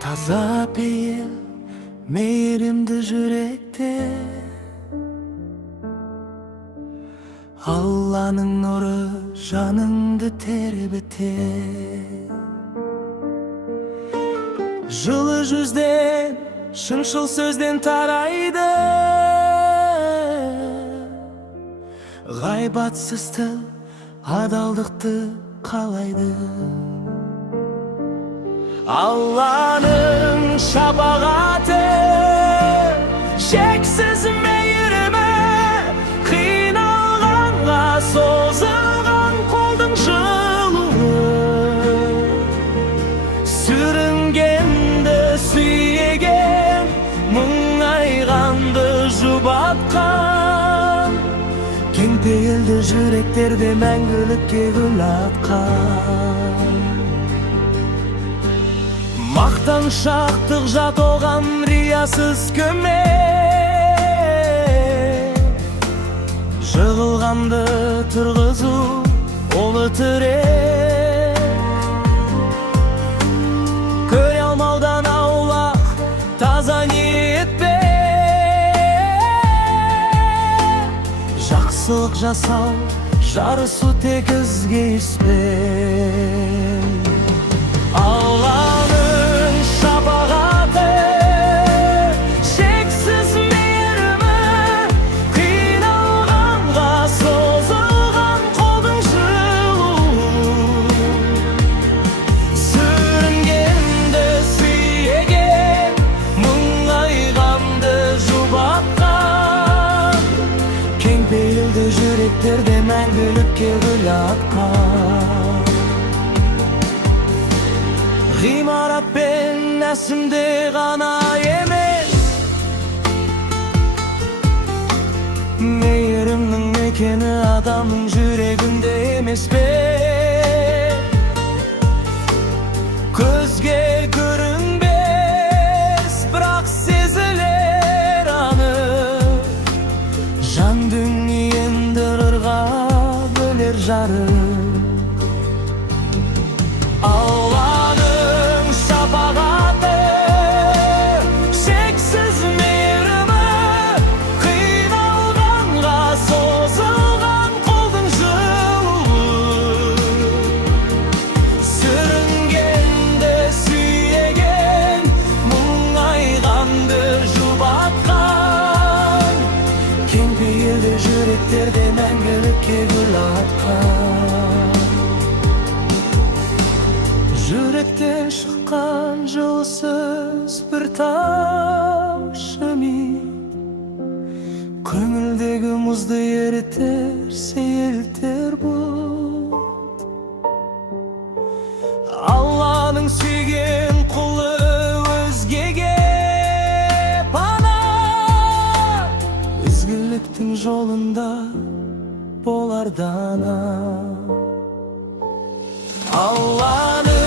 Таза пейіл мейірімді жүректе, Алланың нұры жаныңды тербетер. Жылы жүзден, шыншыл сөзден тарайды, ғайбатсыз тыл адалдықты қалайды. Алланың шапағаты, шексіз мейірімі, қиналғанға созылған қолдың жылуы, сүрінгенді сүйеген, мұңайғанды жұбатқан, кең пейілді жүректерде мәңгілікке гүл атқан. Мақтаншақтық жат оған риясыз көмек, жығылғанды тұрғызу олы тірек. Көре алмаудан аулақ таза ниетпен, жақсылық жасау жарысу тек ізге іспен. Алланың шапағаты, шексіз мейірімі, қиналғанға созылған қолдың жылуы, сүрінгенді сүйеген, мұңайғанды жұбатқан, кең пейілді жүректерде мәңгілікке гүл атқан. Ғимарат пен нәсімде ғана емес, мейірімнің мекені адамның жүрегінде емес пе? Көзге көрінбес, бірақ сезілер анық, жан дүниеңді ырға бөлер жарық. Алланың шапағаты, шексіз мейірімі, қиналғанға созылған қолдың жылуы, сүрінгенді сүйеген, мұңайғанды жұбатқан, кең пейілді жүректерде мәңгілікке гүл атқан. Жүректен шыққан жылсыз бір тамшы үміт, көңілдегі мұзды ерітер, сейілтер бұлт. Алланың сүйген құлы өзгеге пана, ізгіліктің жолында болар дана. Алланың